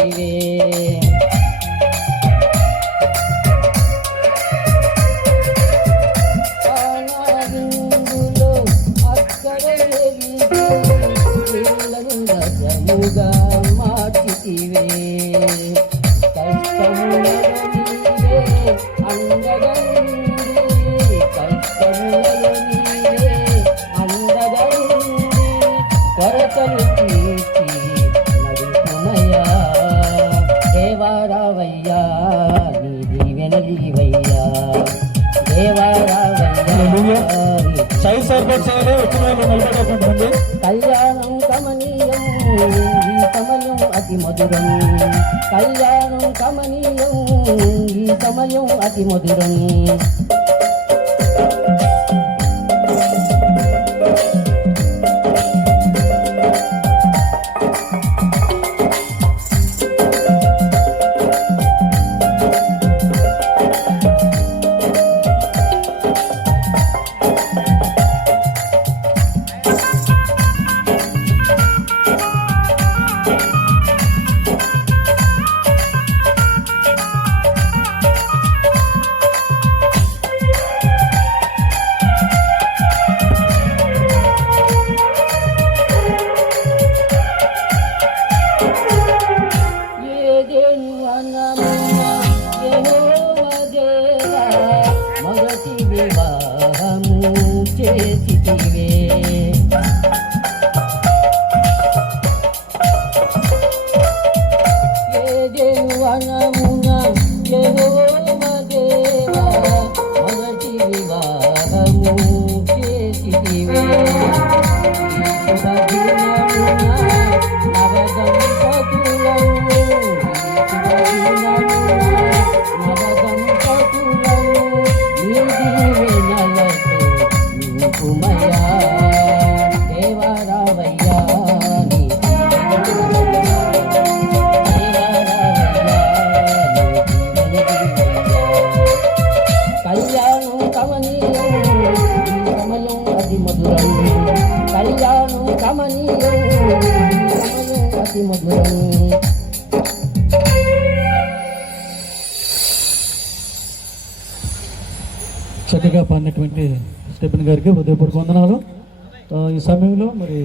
మార్చితివే ఆనాదిందులో అక్కడే నీళ్ళను రసముగా మార్చితివే కష్టములలో నీవే అండగా ఉండి కష్టములలో నీవే అండగా ఉండి కొరతలు తీర్చి నడుపుమయ్యా దేవారావయ్యా నీ దీవెనలీవయ్యా దేవారావయ్యా కళ్యాణం కమనీయం ఈ సమయం అతి మధురం కళ్యాణం కమనీయం ఈ సమయం అతి మధురం మొదటి వివాహము చేసితివే ఏదేను వనమున యెహోవా దేవా మొదటి వివాహము చేసితివే కళ్యాణం కమనీయం ఈ సమయం అతి మధురం కళ్యాణం కమనీయం ఈ సమయం అతి మధురం చక్కగా పాడినటువంటి స్టెఫెన్ గారికి హృదయపూర్వక వందనాలు. ఈ సమయంలో మరి